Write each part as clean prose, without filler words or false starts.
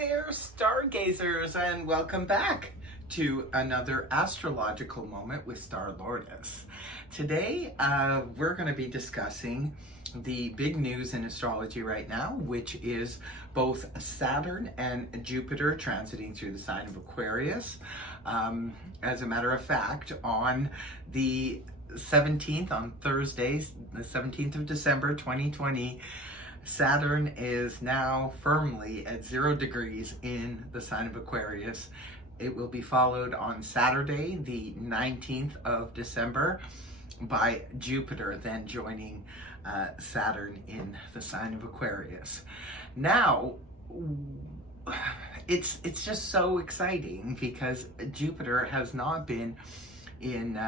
there, stargazers, and welcome back to another astrological moment with Star Lourdes. Today, we're going to be discussing the big news in astrology right now, which is both Saturn and Jupiter transiting through the sign of Aquarius. As a matter of fact, on the 17th, on Thursday, the 17th of December, 2020, Saturn is now firmly at 0 degrees in the sign of Aquarius. It will be followed on Saturday, the 19th of December, by Jupiter then joining Saturn in the sign of Aquarius. Now, it's just so exciting because Jupiter has not been in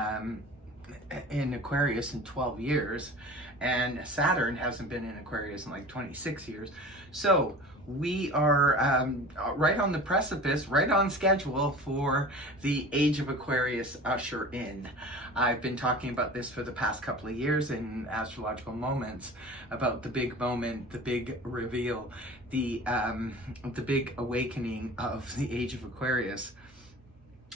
Aquarius in 12 years, and Saturn hasn't been in Aquarius in like 26 years. So we are right on the precipice, right on schedule for the age of Aquarius usher in. I've been talking about this for the past couple of years in astrological moments, about the big moment, the big reveal, the big awakening of the age of Aquarius.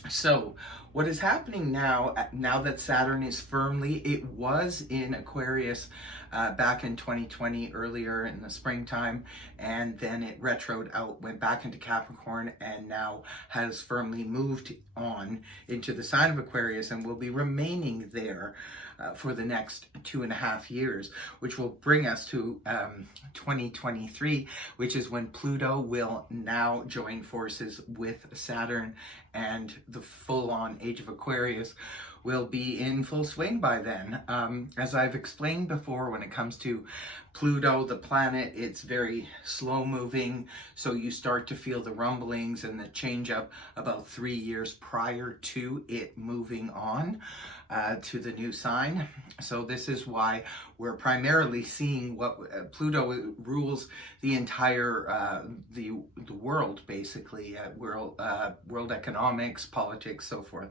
So what is happening now that Saturn is firmly, it was in Aquarius back in 2020, earlier in the springtime, and then it retroed out, went back into Capricorn, and now has firmly moved on into the sign of Aquarius and will be remaining there for the next 2.5 years, which will bring us to 2023, which is when Pluto will now join forces with Saturn, and the full-on age of Aquarius will be in full swing by then. As I've explained before, when it comes to Pluto, the planet, it's very slow moving, so you start to feel the rumblings and the change up about 3 years prior to it moving on to the new sign. So this is why we're primarily seeing what Pluto rules the entire the world, basically, world economics, politics, so forth.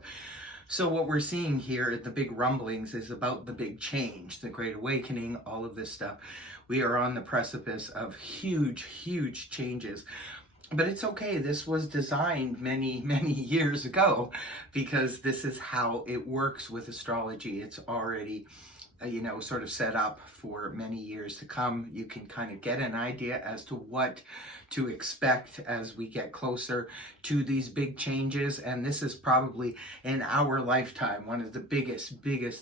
So what we're seeing here, the big rumblings, is about the big change, the Great Awakening, all of this stuff. We are on the precipice of huge, huge changes. But it's okay. This was designed many, many years ago, because this is how it works with astrology. It's already, sort of set up for many years to come. You can kind of get an idea as to what to expect as we get closer to these big changes. And this is probably, in our lifetime, one of the biggest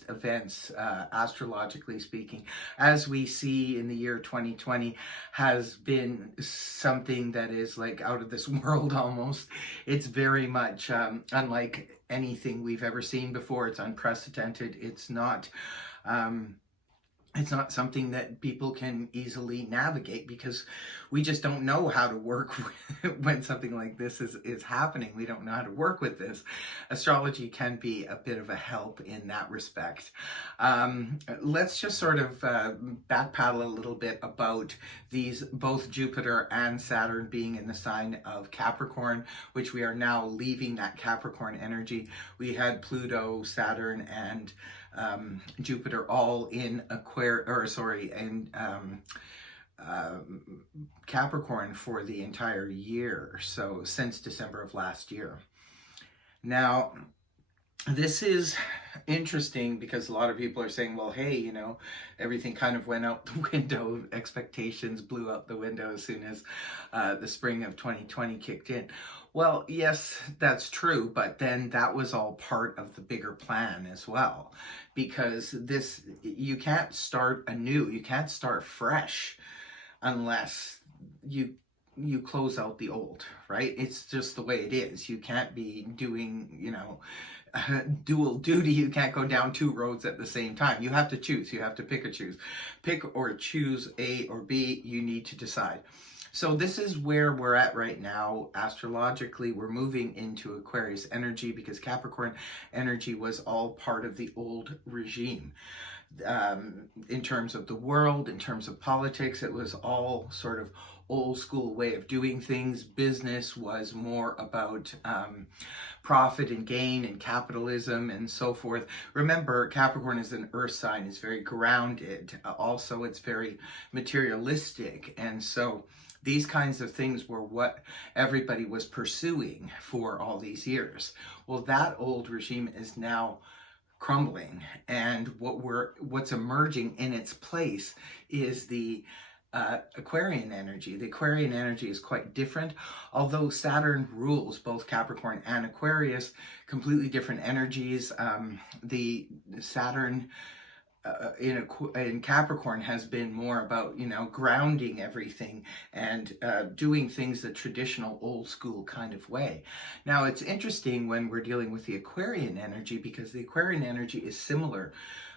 events, astrologically speaking, as we see in the year 2020, has been something that is like out of this world almost. It's very much unlike anything we've ever seen before. It's unprecedented. It's not something that people can easily navigate, because we just don't know how to work when something like this is happening. We don't know how to work with this. Astrology can be a bit of a help in that respect. Let's just sort of backpedal a little bit about both Jupiter and Saturn being in the sign of Capricorn, which we are now leaving that Capricorn energy. We had Pluto, Saturn, and Jupiter all in Capricorn for the entire year, so since December of last year. Now, this is interesting because a lot of people are saying, well, hey, everything kind of went out the window. Expectations blew out the window as soon as the spring of 2020 kicked in. Well, yes, that's true, but then that was all part of the bigger plan as well, because you can't start anew, you can't start fresh unless you close out the old, right? It's just the way it is. You can't be doing, dual duty. You can't go down 2 roads at the same time. You have to choose. You have to pick or choose A or B. You need to decide. So this is where we're at right now. Astrologically, we're moving into Aquarius energy because Capricorn energy was all part of the old regime. In terms of the world, in terms of politics, it was all sort of old school way of doing things. Business was more about profit and gain and capitalism and so forth. Remember, Capricorn is an earth sign. It's very grounded. Also, it's very materialistic. And so These kinds of things were what everybody was pursuing for all these years. Well, that old regime is now crumbling, and what's emerging in its place is the Aquarian energy. The Aquarian energy is quite different, although Saturn rules both Capricorn and Aquarius, completely different energies. The Saturn in Capricorn has been more about, grounding everything and doing things the traditional old school kind of way. Now, it's interesting when we're dealing with the Aquarian energy, because the Aquarian energy is similar,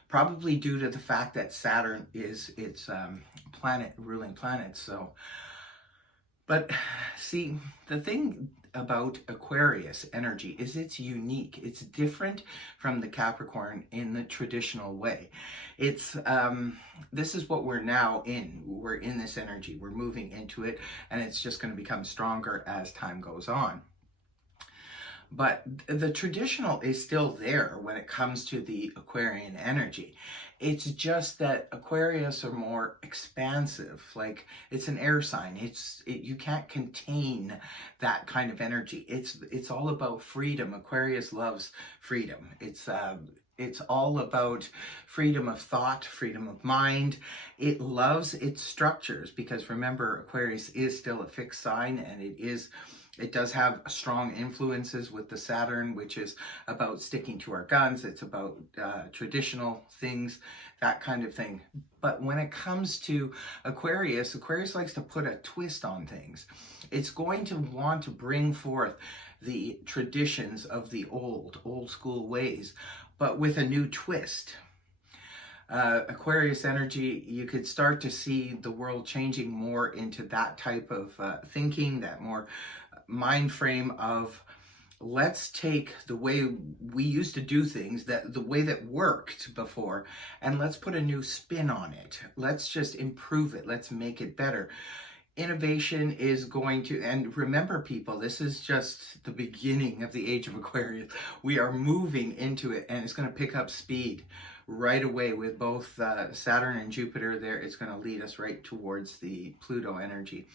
probably due to the fact that Saturn is its ruling planet. So, but see, the thing about Aquarius energy is it's unique. It's different from the Capricorn in the traditional way. It's this is what we're now in. We're in this energy. We're moving into it, and it's just going to become stronger as time goes on. But the traditional is still there when it comes to the Aquarian energy. It's just that Aquarius are more expansive. Like, it's an air sign. You can't contain that kind of energy. It's all about freedom. Aquarius loves freedom. It's all about freedom of thought, freedom of mind. It loves its structures, because remember, Aquarius is still a fixed sign, and it does have strong influences with the Saturn, which is about sticking to our guns. It's about traditional things, that kind of thing. But when it comes to Aquarius, Aquarius likes to put a twist on things. It's going to want to bring forth the traditions of the old school ways, but with a new twist. Aquarius energy, you could start to see the world changing more into that type of thinking, that more mind frame of, let's take the way we used to do things, the way that worked before, and let's put a new spin on it. Let's just improve it. Let's make it better. Innovation is going to, and remember people, this is just the beginning of the age of Aquarius. We are moving into it, and it's going to pick up speed right away with both Saturn and Jupiter there. It's going to lead us right towards the Pluto energy.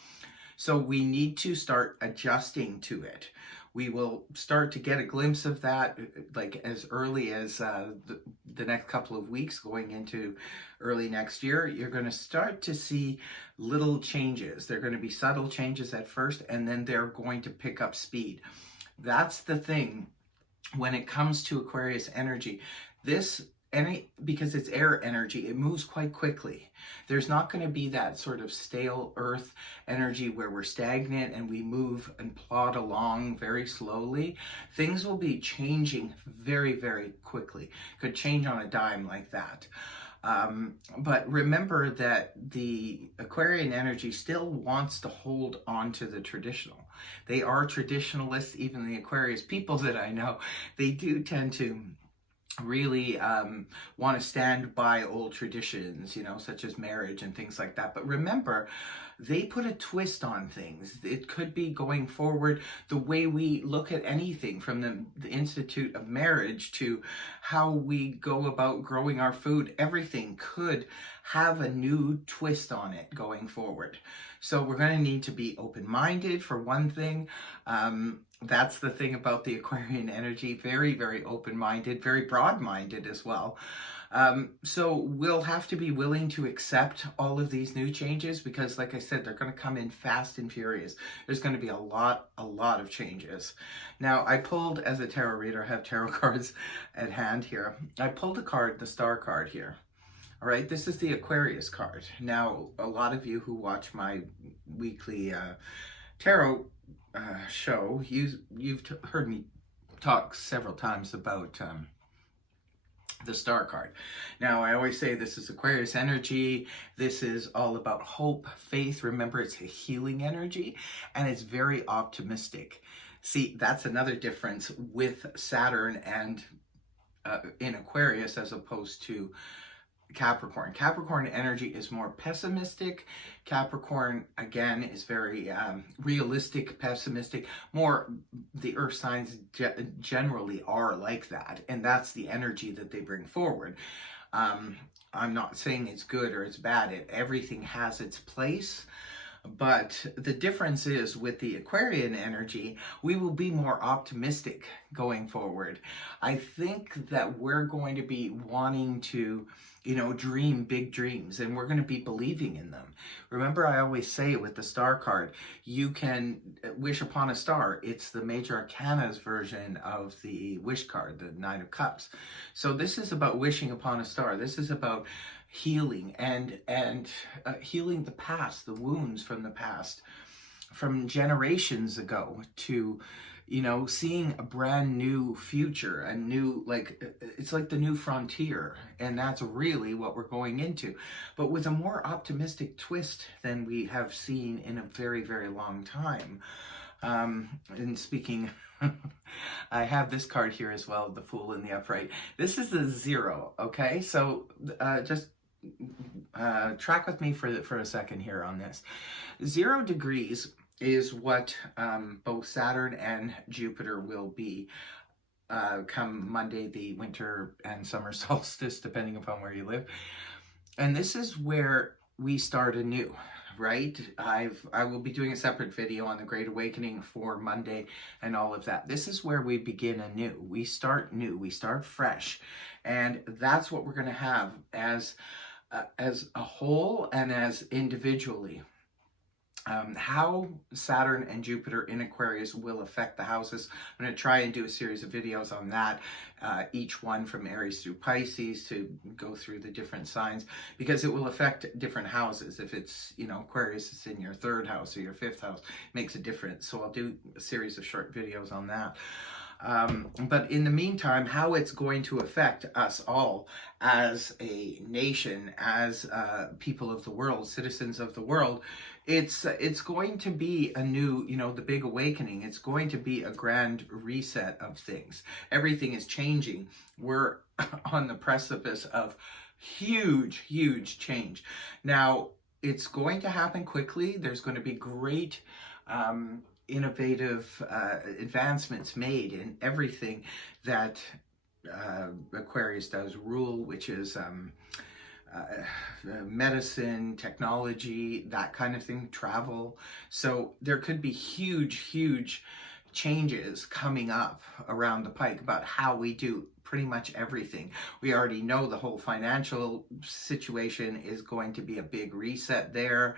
So we need to start adjusting to it. We will start to get a glimpse of that like as early as the next couple of weeks going into early next year. You're going to start to see little changes. They're going to be subtle changes at first, and then they're going to pick up speed. That's the thing when it comes to Aquarius energy. Because it's air energy, it moves quite quickly. There's not going to be that sort of stale earth energy where we're stagnant and we move and plod along very slowly. Things will be changing very, very quickly. Could change on a dime like that. But remember that the Aquarian energy still wants to hold on to the traditional. They are traditionalists. Even the Aquarius people that I know, they do tend to really want to stand by old traditions, such as marriage and things like that. But remember, they put a twist on things. It could be going forward the way we look at anything, from the institute of marriage to how we go about growing our food. Everything could have a new twist on it going forward. So we're going to need to be open-minded, for one thing. That's the thing about the Aquarian energy. Very, very open-minded, very broad-minded as well. So we'll have to be willing to accept all of these new changes, because like I said, they're going to come in fast and furious. There's going to be a lot of changes. Now, I pulled, as a tarot reader, I have tarot cards at hand here. I pulled a card, the Star card here. All right, this is the Aquarius card. Now, a lot of you who watch my weekly tarot show, you've heard me talk several times about the Star card. Now, I always say this is Aquarius energy. This is all about hope, faith. Remember, it's a healing energy, and it's very optimistic. See, that's another difference with Saturn and in Aquarius as opposed to Capricorn. Capricorn energy is more pessimistic. Capricorn, again, is very realistic, pessimistic. More, the earth signs generally are like that, and that's the energy that they bring forward. I'm not saying it's good or it's bad. Everything has its place. But the difference is with the Aquarian energy, we will be more optimistic going forward. I think that we're going to be wanting to, dream big dreams, and we're going to be believing in them. Remember, I always say with the star card, you can wish upon a star. It's the major arcana's version of the wish card, the Nine of Cups. So this is about wishing upon a star. This is about healing and healing the past, the wounds from the past, from generations ago, to seeing a brand new future, a new, it's like the new frontier, and that's really what we're going into, but with a more optimistic twist than we have seen in a very, very long time. And speaking, I have this card here as well, the Fool in the upright. This is the 0, okay? So just track with me for a second here on this. 0 degrees is what both Saturn and Jupiter will be come Monday, the winter and summer solstice, depending upon where you live. And this is where we start anew, right? I will be doing a separate video on the Great Awakening for Monday and all of that. This is where we begin anew. We start new. We start fresh. And that's what we're going to have as a whole and as individually. How Saturn and Jupiter in Aquarius will affect the houses. I'm going to try and do a series of videos on that, each one from Aries through Pisces, to go through the different signs, because it will affect different houses. If it's, Aquarius, it's in your 3rd house or your 5th house, it makes a difference. So I'll do a series of short videos on that. But in the meantime, how it's going to affect us all as a nation, as people of the world, citizens of the world, it's going to be a new, the big awakening. It's going to be a grand reset of things. Everything is changing. We're on the precipice of huge, huge change. Now, it's going to happen quickly. There's going to be great innovative advancements made in everything that Aquarius does rule, which is medicine, technology, that kind of thing, travel. So there could be huge, huge changes coming up around the pike about how we do pretty much everything. We already know the whole financial situation is going to be a big reset there.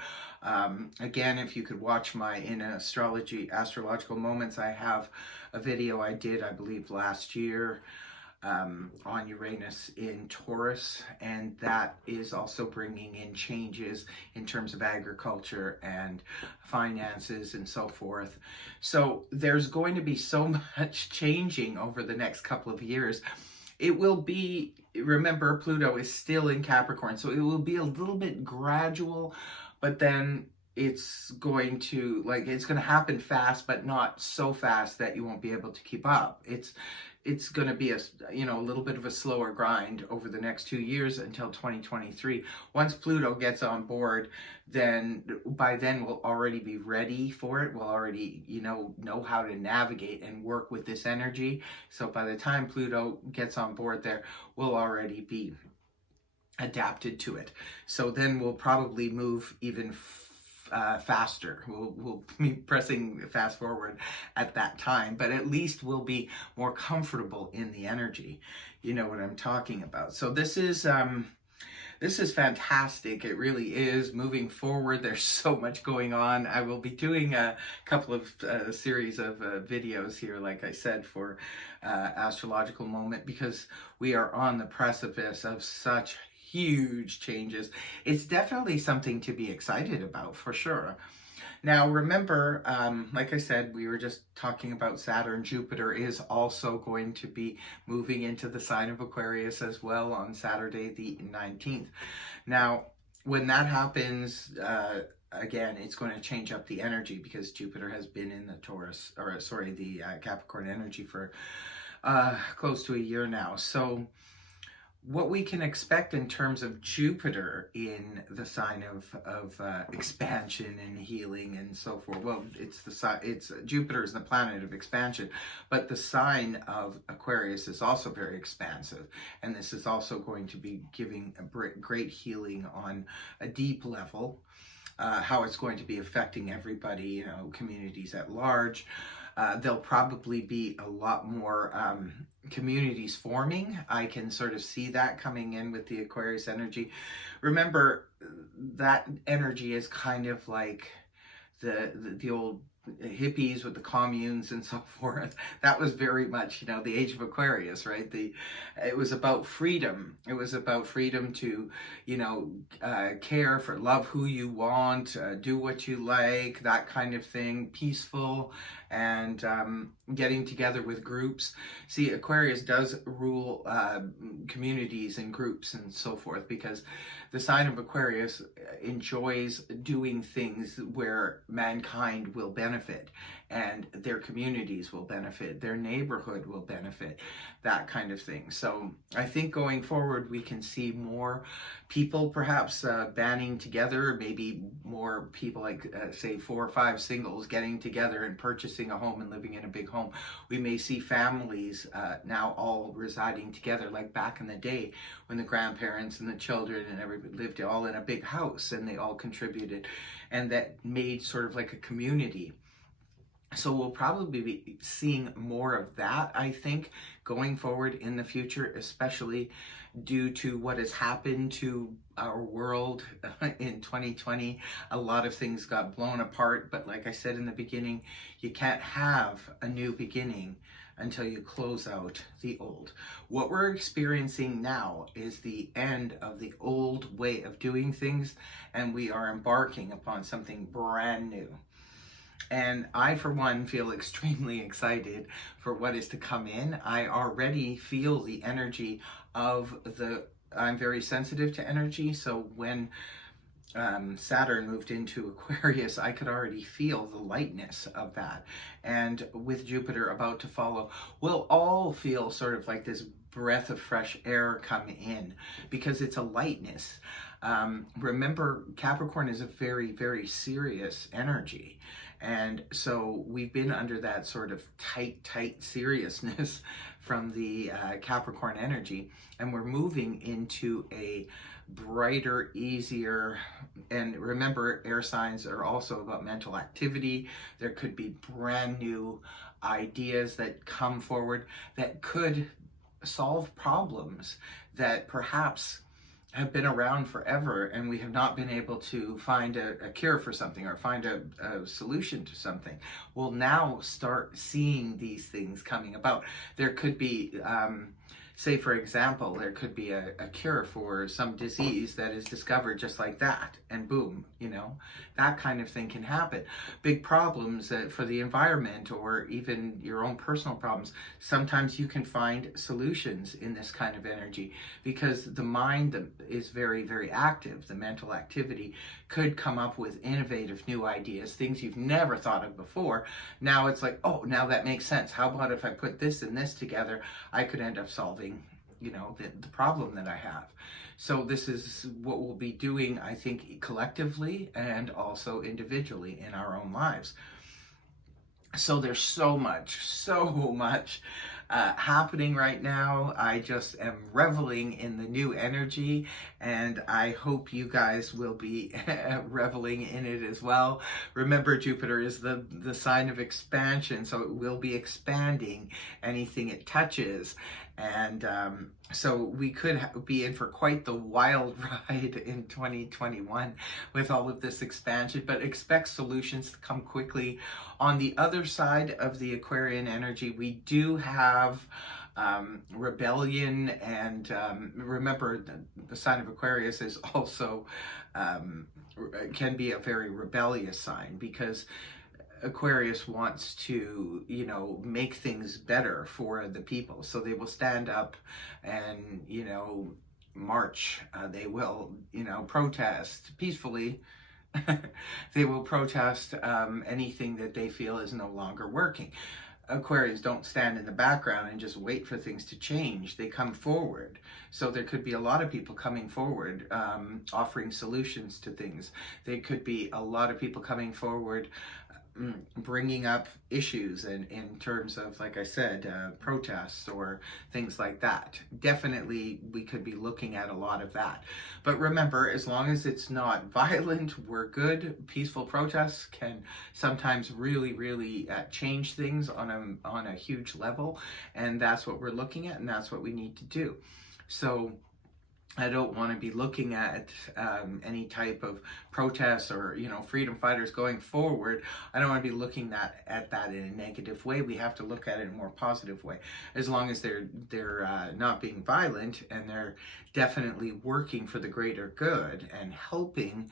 Again, if you could watch my in astrological moments, I have a video I did, I believe, last year on Uranus in Taurus, and that is also bringing in changes in terms of agriculture and finances and so forth. So there's going to be so much changing over the next couple of years. It will be, remember, Pluto is still in Capricorn, so it will be a little bit gradual, but then it's going to happen fast, but not so fast that you won't be able to keep up. It's going to be a little bit of a slower grind over the next 2 years until 2023. Once Pluto gets on board, then by then we'll already be ready for it. We'll already, know how to navigate and work with this energy. So by the time Pluto gets on board there, we'll already be adapted to it. So then we'll probably move even faster. We'll be pressing fast forward at that time, but at least we'll be more comfortable in the energy. You know what I'm talking about. So this is fantastic. It really is moving forward. There's so much going on. I will be doing a couple of series of videos here, like I said, for astrological moment, because we are on the precipice of such huge changes. It's definitely something to be excited about, for sure. Now, remember, like I said, we were just talking about Saturn. Jupiter is also going to be moving into the sign of Aquarius as well on Saturday, the 19th. Now, when that happens, again, it's going to change up the energy, because Jupiter has been in the Capricorn energy for close to a year now. So what we can expect in terms of Jupiter in the sign of expansion and healing and so forth. Well, it's Jupiter is the planet of expansion, but the sign of Aquarius is also very expansive, and this is also going to be giving a great healing on a deep level. how it's going to be affecting everybody, you know, communities at large. There'll probably be a lot more communities forming. I can sort of see that coming in with the Aquarius energy. Remember, that energy is kind of like the old hippies with the communes and so forth. That was very much, you know, the age of Aquarius, right? It was about freedom. It was about freedom to, you know, care for, love who you want, do what you like, that kind of thing, peaceful, and getting together with groups. See, Aquarius does rule communities and groups and so forth, because the sign of Aquarius enjoys doing things where mankind will benefit, and their communities will benefit, their neighborhood will benefit, that kind of thing. So I think going forward we can see more people perhaps banding together, maybe more people like say 4 or 5 singles getting together and purchasing a home and living in a big home. We may see families now all residing together, like back in the day when the grandparents and the children and everybody lived all in a big house and they all contributed, and that made sort of like a community. So we'll probably be seeing more of that, I think, going forward in the future, especially due to what has happened to our world in 2020. A lot of things got blown apart, but like I said in the beginning, you can't have a new beginning until you close out the old. What we're experiencing now is the end of the old way of doing things, and we are embarking upon something brand new. And I, for one, feel extremely excited for what is to come in. I already feel the energy of I'm very sensitive to energy, so when Saturn moved into Aquarius, I could already feel the lightness of that. And with Jupiter about to follow, we'll all feel sort of like this breath of fresh air come in, because it's a lightness. Remember, Capricorn is a very, very serious energy. And so we've been under that sort of tight seriousness from the Capricorn energy, and we're moving into a brighter, easier, and remember, air signs are also about mental activity. There could be brand new ideas that come forward that could solve problems that perhaps have been around forever, and we have not been able to find a cure for something or find a solution to something. We'll now start seeing these things coming about. There could be, say for example, there could be a cure for some disease that is discovered just like that, and boom, you know, that kind of thing can happen. Big problems for the environment, or even your own personal problems, sometimes you can find solutions in this kind of energy, because the mind is very, very active. The mental activity could come up with innovative new ideas, things you've never thought of before. Now it's like, oh, now that makes sense. How about if I put this and this together, I could end up solving, you know, the problem that I have. So this is what we'll be doing, I think, collectively and also individually in our own lives. So there's so much happening right now. I just am reveling in the new energy, and I hope you guys will be reveling in it as well. Remember, Jupiter is the sign of expansion, so it will be expanding anything it touches. And so we could be in for quite the wild ride in 2021 with all of this expansion, but expect solutions to come quickly. On the other side of the Aquarian energy, we do have rebellion, and remember, the sign of Aquarius is also can be a very rebellious sign, because Aquarius wants to, you know, make things better for the people. So they will stand up and, you know, march. They will, you know, protest peacefully. They will protest anything that they feel is no longer working. Aquarians don't stand in the background and just wait for things to change. They come forward. So there could be a lot of people coming forward, offering solutions to things. There could be a lot of people coming forward bringing up issues in terms of, like I said, protests or things like that. Definitely, we could be looking at a lot of that. But remember, as long as it's not violent, we're good. Peaceful protests can sometimes really, really change things on a huge level, and that's what we're looking at, and that's what we need to do. So I don't want to be looking at any type of protests or, freedom fighters going forward. I don't want to be looking at that in a negative way. We have to look at it in a more positive way. As long as they're not being violent, and they're definitely working for the greater good and helping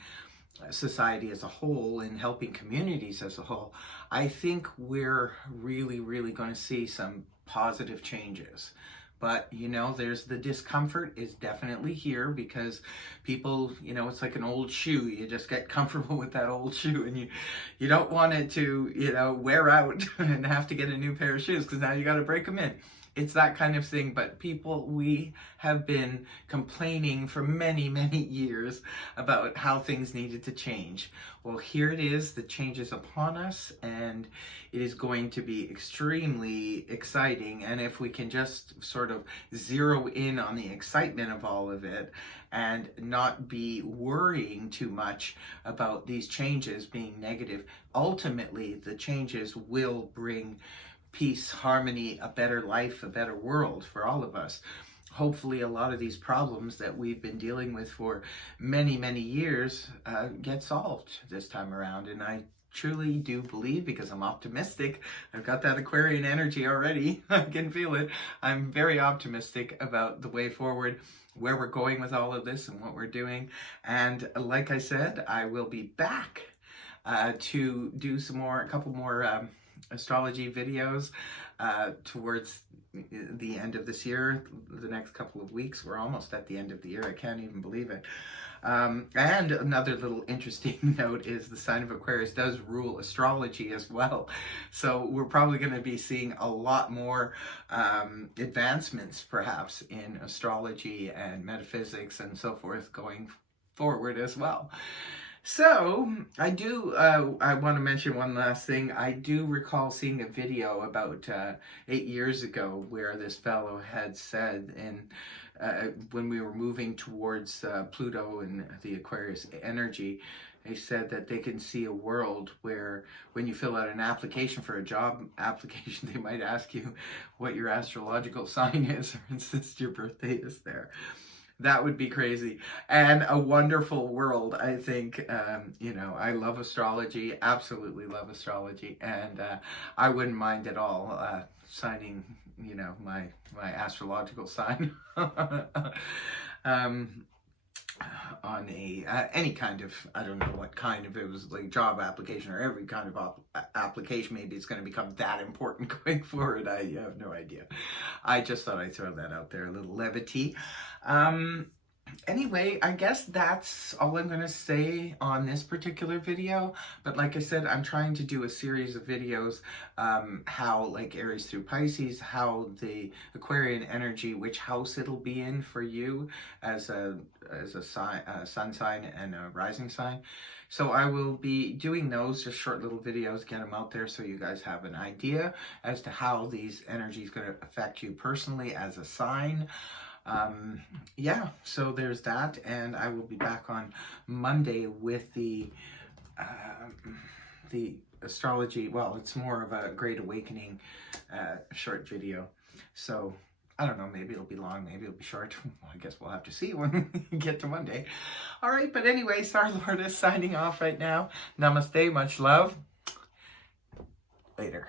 society as a whole and helping communities as a whole, I think we're really, really going to see some positive changes. But, there's the discomfort is definitely here, because people, it's like an old shoe. You just get comfortable with that old shoe, and you don't want it to, wear out and have to get a new pair of shoes, because now you got to break them in. It's that kind of thing. But people, we have been complaining for many, many years about how things needed to change. Well, here it is. The change is upon us, and it is going to be extremely exciting. And if we can just sort of zero in on the excitement of all of it and not be worrying too much about these changes being negative, ultimately the changes will bring peace, harmony, a better life, a better world for all of us. Hopefully a lot of these problems that we've been dealing with for many, many years get solved this time around. And I truly do believe, because I'm optimistic, I've got that Aquarian energy already, I can feel it. I'm very optimistic about the way forward, where we're going with all of this and what we're doing. And like I said, I will be back to do a couple more astrology videos towards the end of this year, the next couple of weeks. We're almost at the end of the year. I can't even believe it. And another little interesting note is the sign of Aquarius does rule astrology as well. So we're probably going to be seeing a lot more advancements perhaps in astrology and metaphysics and so forth going forward as well. So, I want to mention one last thing. I do recall seeing a video about 8 years ago where this fellow had said, when we were moving towards Pluto and the Aquarius energy, they said that they can see a world where when you fill out an application for a job application, they might ask you what your astrological sign is or insist your birthday is there. That would be crazy, and a wonderful world, I think. I love astrology, absolutely love astrology, and I wouldn't mind at all signing, my astrological sign on any kind of, I don't know what kind of, it was like job application or every kind of application. Maybe it's going to become that important going forward. I have no idea. I just thought I'd throw that out there, a little levity. Anyway, I guess that's all I'm going to say on this particular video. But like I said, I'm trying to do a series of videos, how like Aries through Pisces, how the Aquarian energy, which house it'll be in for you as a sun sign and a rising sign. So I will be doing those, just short little videos, get them out there so you guys have an idea as to how these energies going to affect you personally as a sign. So there's that, and I will be back on Monday with the astrology. Well, it's more of a Great Awakening short video. So I don't know, maybe it'll be long, maybe it'll be short. Well, I guess we'll have to see when we get to Monday. All right, but anyway, Star-Lord is signing off right now. Namaste, much love. Later.